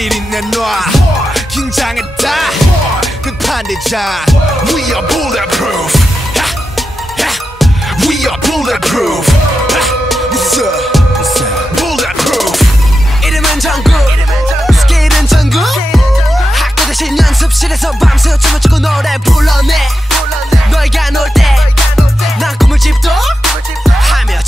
1인 내놔 긴장했다 끝판대장 We are bulletproof We are bulletproof Bulletproof 이름은 정국 스킬은 전국 학교 대신 연습실에서 밤새 춤을 추고 노래 불러내 너희가 놀 때 난 꿈을 집도 하며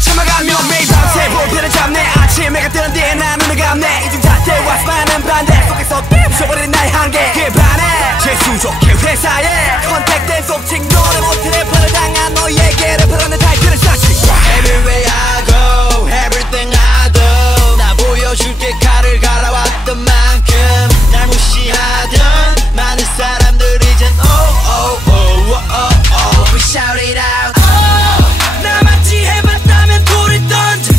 참아가며 매일 밤새 볼펜을 잡네 아침 해가 뜨는 뒤에 난 눈을 감네 이젠 잣대와 많은 반대 속에서 부숴버리는 나의 한계 그에 반해 재수족해 회사에 컨택된 속칭 노래 못해 래퍼를 당한 너희에게 래퍼라는 타이틀을 쌓지 Everywhere I go Everything I do 나 보여줄게 칼을 갈아왔던 만큼 날 무시하던 많은 사람들 이젠 oh oh oh oh oh oh We shout it out 나같이 해봤다면 돌을 던져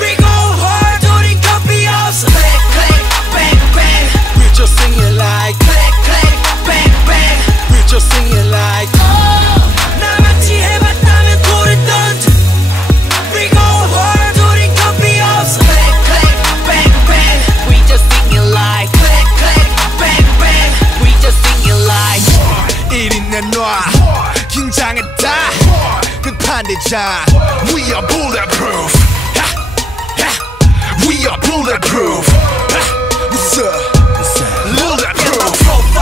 We go hard 우린 겁이 없어 Click click bang bang We're just singing like Click click bang bang We're just singing like 나같이 해봤다면 돌을 던져 We go hard 우린 겁이 없어 Click click bang bang We just singing like Click click bang bang We just singing like 1인 내놔 긴장했다 끝판대장 We are bulletproof We are bulletproof Bulletproof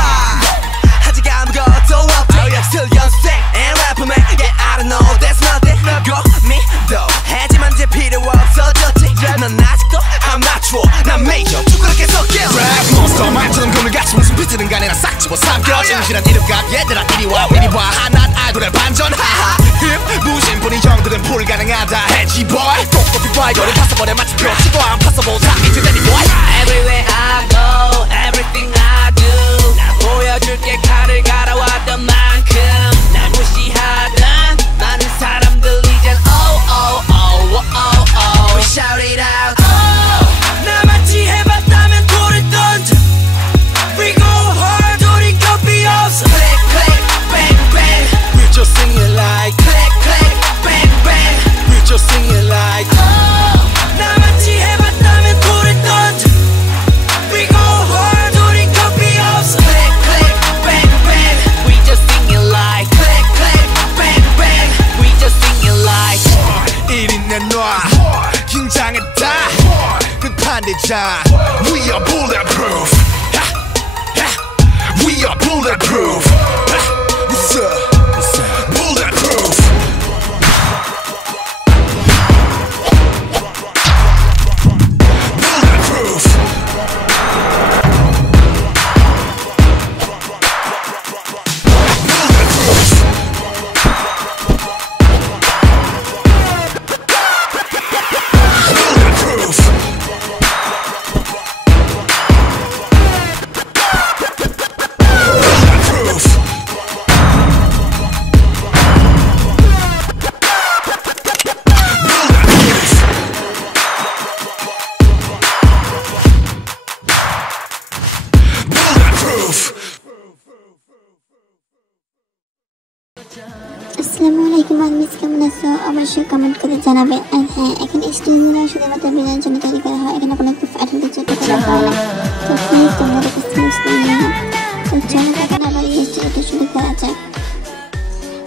아직 아무것도 없지 Still young, sick and rapper man Yeah, I don't know, that's nothing 고 믿어 하지만 이제 필요 없어졌지 넌 아직도 아마추어 난 메이저 축구를 계속 깨워 Rap monster 말처럼 그물같이 무슨 비트는 간에 난 싹 집어 삼켜 진실한 이름값 얘들아 이리 와 하나 아이돌의 반전 하하 힙 무신분이 형들은 불가능하다 해지 boy 똑똑히 봐 이거를 파서버려 마치 표치고 안 파서보 다 이제 되니 boy Everywhere I go Everything I do 나 보여줄게 칼을 갈아왔던 만큼 날 무시하던 많은 사람들 이젠 oh oh oh oh oh oh We shout it out 나같이 해봤다면 돌을 던져 We go hard 우린 겁이 없어 Click click bang bang We're just singing like Click click bang bang We're just singing like 나같이 해봤다면 돌을 던져 We go hard 우린 겁이 없어 Click click bang bang We just singing like Click click bang bang We just singing like 1인 내놔 긴장했다 끝판대장 We are bulletproof We are bulletproof Bulletproof আসসালামুয়ালাইকুম আজমিস কেমন আছো অবশ্যই comment করে জানাবেন আর হ্যাঁ এখানে স্টেজগুলো শুধুমাত্র বিনোদনের জন্য তৈরি করা হয় এখানে কোনো একটু ফাটিতে চেষ্টা করা হয় না তো প্লিজ তোমরা রিকোয়েস্ট করছি তো চলো এখন আবার এই স্টেজটা শুরু করা যাক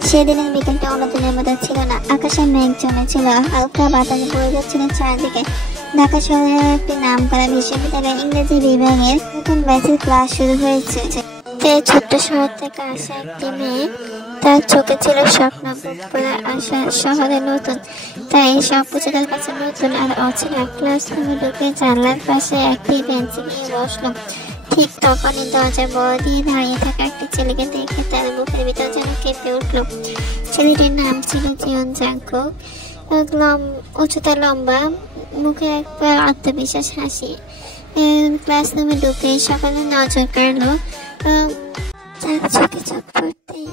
সেদিনের বিকেলটা অন্যদিনের মতো ছিল না আকাশে মেঘ জমে ছিল হালকা বাতাস বয়ে যাচ্ছিল চারদিকে ঢাকা শহরের একটি নামকরা বিশ্ববিদ্যালয়ের ইংরেজি বিভাগের নতুন ব্যাচের ক্লাস শুরু হয়েছে এই ছোট্ট শহর থেকে আসা একটি মেয়ে তার চোখে ছিল স্বপ্ন পড়ে আসা শহরে নতুন তাই সব কিছু তার কাছে নতুন আর অচেনা ক্লাসরুমে ঢুকে জানলার পাশে একটি বেঞ্চে গিয়ে বসলো ঠিক তখনই দরজা বড় দিয়ে দাঁড়িয়ে থাকা একটি ছেলেকে দেখে তার বুকের ভিতর যেন কেঁপে উঠল ছেলেটির নাম ছিল জিয়ন জাংকুক উচ্চতা লম্বা মুখে একবার আত্মবিশ্বাস হাসি ক্লাসরুমে ঢুকে সকালে নজর কাড়লো তার চোখে চোখ পড়তেই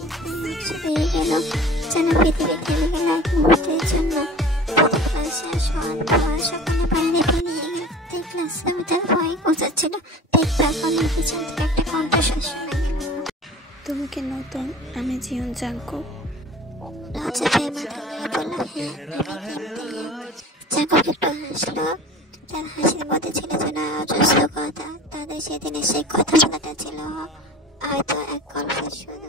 বেরিয়ে গেল যেন পৃথিবী থেমে গেল এক মুহূর্তের জন্য সকালে বাইরে বেরিয়ে গেল তাই ক্লাসরুমে তার ভয় গোছাচ্ছিল ঠিক তখনই পিছন থেকে একটা কণ্ঠস্বর শোনা গেল তুমি কি নতুন আমি জিয়ন জাংকুক লজ্জা পেয়ে মাথা নিয়ে বলল হ্যাঁ আমি জাংকুক একটু হাসলো তার হাসির মধ্যে ছিল যেন অজস্র কথা। তাদের সেদিনের সেই কথা বলাটা ছিল হয়তো এক গল্পের শুরু।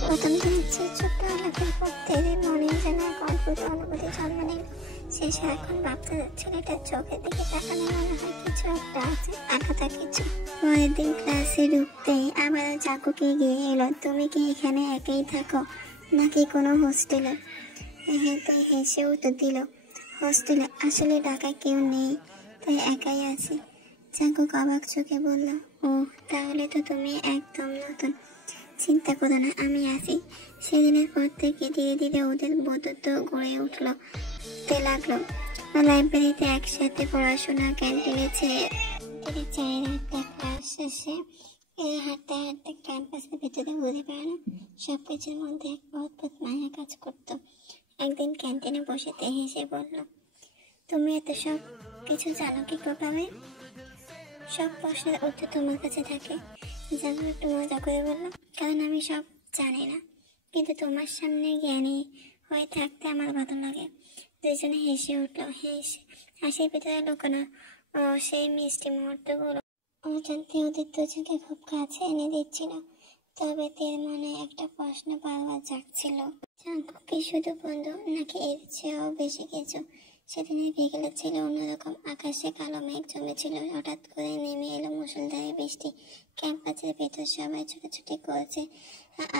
প্রথম দিনের চেয়ে ছোট্ট আলাপের পর তেদের মনে যেন এক অদ্ভুত অনুভূতি জন্ম নিল। সে সারাক্ষণ ভাবতে ছেলেটার চোখের দিকে তাকালে মনে হয় কিছু একটা আছে, আঘাতা কিছু। পরের দিন ক্লাসে ঢুকতেই আবার চাকুকে গিয়ে এলো, তুমি কি এখানে একাই থাকো নাকি কোনো হোস্টেলে? তাই হেসে উত্তর দিল, হোস্টেলে, আসলে ঢাকায় কেউ নেই তাই একাই আছি। চাকু অবাক চোখে বলল, ও তাহলে তো তুমি একদম নতুন। চিন্তা করো না, আমি আছি। সেদিনের পর থেকে ধীরে ধীরে ওদের বন্ধুত্ব গড়ে উঠলো লাগলো। লাইব্রেরিতে একসাথে পড়াশোনা, ক্যান্টিনে চায়ের আড্ডা, ক্লাস শেষে হাঁটতে হাঁটতে ক্যাম্পাসের ভিতরে ঘুরে বেড়ানো, সবকিছুর মধ্যে এক অদ্ভুত মায়া কাজ করতো। একদিন ক্যান্টিনে বসে হেসে বলল, তুমি এত সব কিছু জানো কি করে? সব প্রশ্নের উত্তর তোমার কাছে থাকে। জানো একটু মজা করে বললো, কারণ আমি সব জানি না, কিন্তু তোমার সামনে জ্ঞানী হয়ে থাকতে আমার ভালো লাগে। দুজনে হেসে উঠলো। হাসির ভিতরে লুকানো সেই মিষ্টি মুহূর্তগুলো অজান্তে ওদের দুজনকে খুব কাছে এনে দিচ্ছিল। তবে তের মনে একটা প্রশ্ন বারবার জাগছিল, চাঙ্কু কি শুধু বন্ধু নাকি এর চেয়েও বেশি কিছু? সেদিনের বিকেলে ছিল অন্যরকম। আকাশে কালো মেঘ জমেছিল। হঠাৎ করে নেমে এলো মুষলধারে বৃষ্টি। ক্যাম্পাসের ভেতর সবাই ছুটাছুটি করছে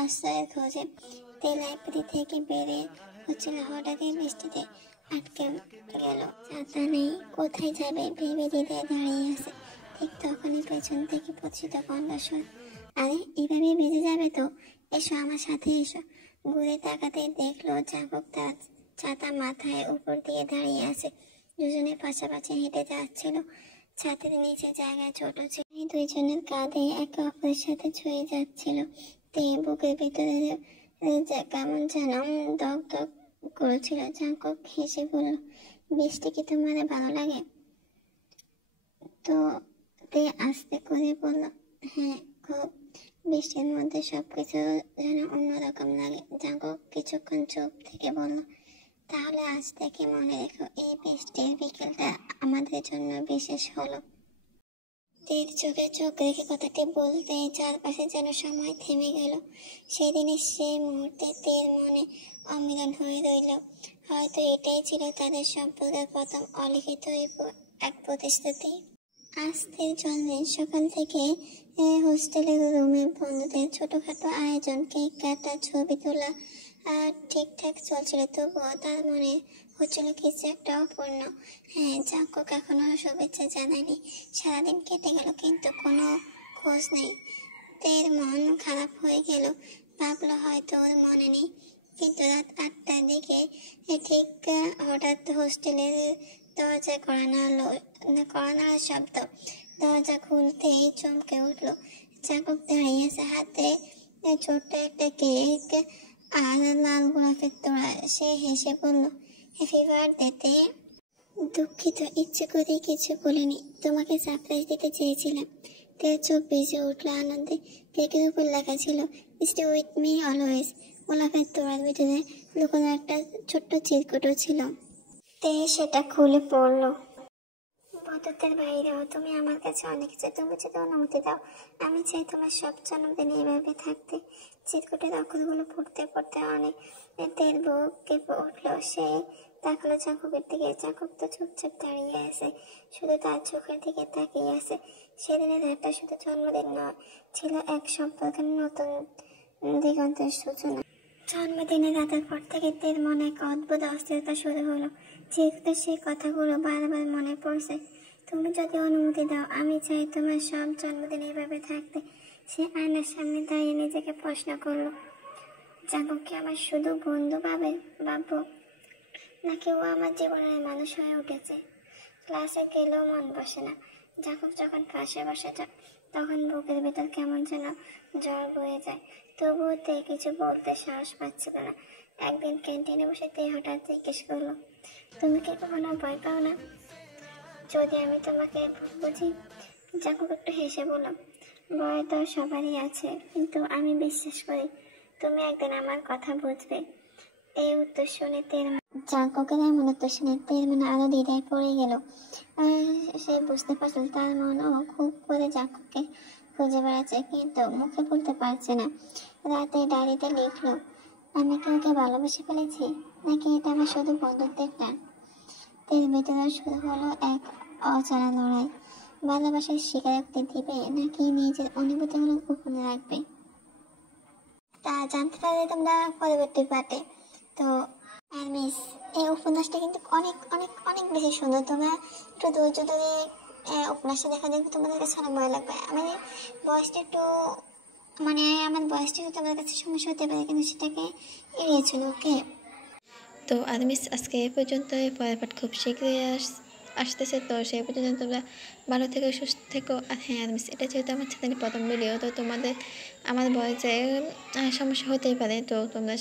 আশ্রয়ের খোঁজে। তে লাইব্রেরি থেকে বেরিয়ে হচ্ছিল, হঠাৎই বৃষ্টিতে আটকে গেল। ছাতা নেই, কোথায় যাবে ভেবে দ্বিধায় দাঁড়িয়ে আছে। ঠিক তখনই পেছন থেকে পরিচিত কণ্ঠস্বর, আরে এভাবে ভিজে যাবে তো, এসো আমার সাথে এসো। ঘুরে তাকাতে দেখলো চাবুক তার ছাতা মাথায় উপর দিয়ে দাঁড়িয়ে আছে। দুজনে পাশাপাশি হেঁটে যাচ্ছিল। ছাতের নিচে জায়গায় ছোট ছিল, দুইজনের কাঁধে একে অপরের সাথে ছুঁয়ে যাচ্ছিল। তে বুকের ভিতরে কেমন যেন দগ দগ করেছিল। চাঙ্কক হেসে বলল, বৃষ্টি কি তোমার ভালো লাগে? তো তে আস্তে করে বলল, হ্যাঁ খুব। বৃষ্টির মধ্যে সবকিছু যেন অন্যরকম লাগে। চাঙ্কক কিছুক্ষণ চুপ থেকে বলল, তাহলে আজ থেকে মনে রেখো, এই বৃষ্টির বিকেলটা আমাদের জন্য বিশেষ হলো। তের চোখে চোখ রেখে কথাটি বলতে চারপাশে যেন সময় থেমে গেল। সেদিনের সেই মুহূর্তে তের মনে অমিলন হয়ে রইল। হয়তো এটাই ছিল তাদের সম্পর্কের প্রথম অলিখিত এক প্রতিশ্রুতি। আজ তের জন্মদিন। সকাল থেকে হোস্টেলের রুমে বন্ধুদের ছোটখাটো আয়োজন, কেক কাটা, ছবি তোলা আর ঠিকঠাক চলছিল। তবুও তার মনে হচ্ছিল কিছু একটা অপূর্ণ। হ্যাঁ, চাঙ্কক এখনো শুভেচ্ছা জানায়নি। সারাদিন কেটে গেল কিন্তু কোনো খোঁজ নেই। তের মন খারাপ হয়ে গেল। ভাবলো হয়তো ওর মনে নেই। কিন্তু রাত 8টার দিকে ঠিক হঠাৎ হোস্টেলের দরজা কড়া নাড়ার শব্দ। দরজা খুলতেই চমকে উঠলো। চাঙ্কক দাঁড়িয়ে আছে, হাতে ছোট্ট একটা কেক আর লাল গোলাপের তোড়া। সে হেসে বলল, হ্যাপি বার্থডে তে। দুঃখিত, ইচ্ছে করে কিছু বলিনি, তোমাকে সারপ্রাইজ দিতে চেয়েছিলাম। তার চোখ ভেসে উঠলো আনন্দে। কেকের উপর লেখা ছিল, স্টে উইথ মি অলওয়েজ। গোলাপের তোড়ার ভিতরে লুকানো একটা ছোট্ট চিরকুটও ছিল। তে সেটা খুলে পড়লো। বন্ধুত্বের বাইরেও তুমি আমার কাছে অনেক কিছু। তুমি যদি অনুমতি দাও, আমি চাই তোমার সব জন্মদিনে এভাবে থাকতে। চিরকুটের অক্ষরগুলো পড়তে পড়তে অনেক তের বুক কেঁপে উঠলো। সে তাকালো চাঙ্কুকের দিকে। চাঙ্কুক তো চুপচাপ দাঁড়িয়ে আছে, শুধু তার চোখের দিকে তাকিয়ে আছে। সেদিনের রাতটা শুধু জন্মদিন নয়, ছিল এক সম্পর্কের নতুন দিগন্তের সূচনা। জন্মদিনের রাতের পর থেকে তের মনে এক অদ্ভুত অস্থিরতা শুরু হলো। চিরকুটের সেই কথাগুলো বারবার মনে পড়ছে। তুমি যদি অনুমতি দাও, আমি চাই তোমার সব জন্মদিন এইভাবে থাকতে। সে আয়নার সামনে দাঁড়িয়ে নিজেকে প্রশ্ন করলো, চাঙ্কুক কি আমার শুধু বন্ধু ভাববো, নাকি ও আমার জীবনের মানুষ হয়ে উঠেছে? ক্লাসে গেলেও মন বসে না। চাঙ্কুক যখন পাশে বসে তখন বুকের ভেতর কেমন যেন জ্বর বয়ে যায়। তবুও তে কিছু বলতে সাহস পাচ্ছিল না। একদিন ক্যান্টিনে বসে তে হঠাৎ জিজ্ঞেস করলো, তুমি কি কখনো ভয় পাও না যদি আমি তোমাকে বুঝি? চাঙ্কুক একটু হেসে বলল, ভয় তো সবারই আছে, কিন্তু আমি বিশ্বাস করি তুমি একদিন আমার কথা বুঝবে। এই উত্তর শুনে তের জাঙ্কুকের এমন শুনে তের মনে আরো দ্বিধায় পড়ে গেল। আর সে বুঝতে পারছিল তার মনও খুব করে জাঙ্কুককে খুঁজে বেড়াচ্ছে, কিন্তু মুখে বলতে পারছে না। রাতে ডায়েরিতে লিখলো, আমি কি ওকে ভালোবেসে ফেলেছি, নাকি এটা আমার শুধু বন্ধুত্বের টান। তের ভিতরে শুরু হলো এক অজানা লড়াই। ভালোবাসার স্বীকারোক্তি দিবে নাকি নিজের অনুভূতিগুলো গোপনে রাখবে, তা জানতে পারলে তোমরা পরবর্তী পার্টে। তো মিস, এই উপন্যাসটা কিন্তু অনেক অনেক অনেক বেশি সুন্দর। তোমরা একটু ধৈর্য ধরে উপন্যাসটা দেখা দেখবে, তোমাদের কাছে অনেক ভয় লাগবে। বয়সটা একটু আমার বয়সটা একটু তোমাদের কাছে সমস্যা হতে পারে, কিন্তু সেটাকে এড়িয়ে চলো, ওকে? তো আর্মিস আজকে এই পর্যন্ত, পরের পাঠ খুব শীঘ্রই আসতেছে। তো সেই পর্যন্ত তোমরা ভালো থেকো, সুস্থ থেকো। আর হ্যাঁ আর্মিস, এটা যেহেতু আমার চ্যানেলের প্রথম ভিডিও, তো তোমাদের আমার বয়সে সমস্যা হতেই পারে। তো তোমরা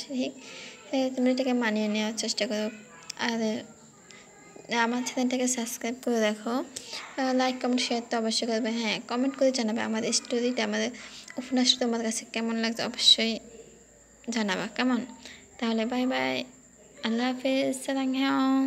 তোমরা এটাকে মানিয়ে নেওয়ার চেষ্টা করো। আর আমার চ্যানেলটাকে সাবস্ক্রাইব করে রাখো, লাইক কমেন্ট শেয়ার তো অবশ্যই করবে। হ্যাঁ, কমেন্ট করে জানাবে আমার স্টোরিটা, আমাদের উপন্যাসটা তোমার কাছে কেমন লাগছে অবশ্যই জানাবা, কেমন? তাহলে বাই বাই, আল্লাহ হাফেজ, সালাম।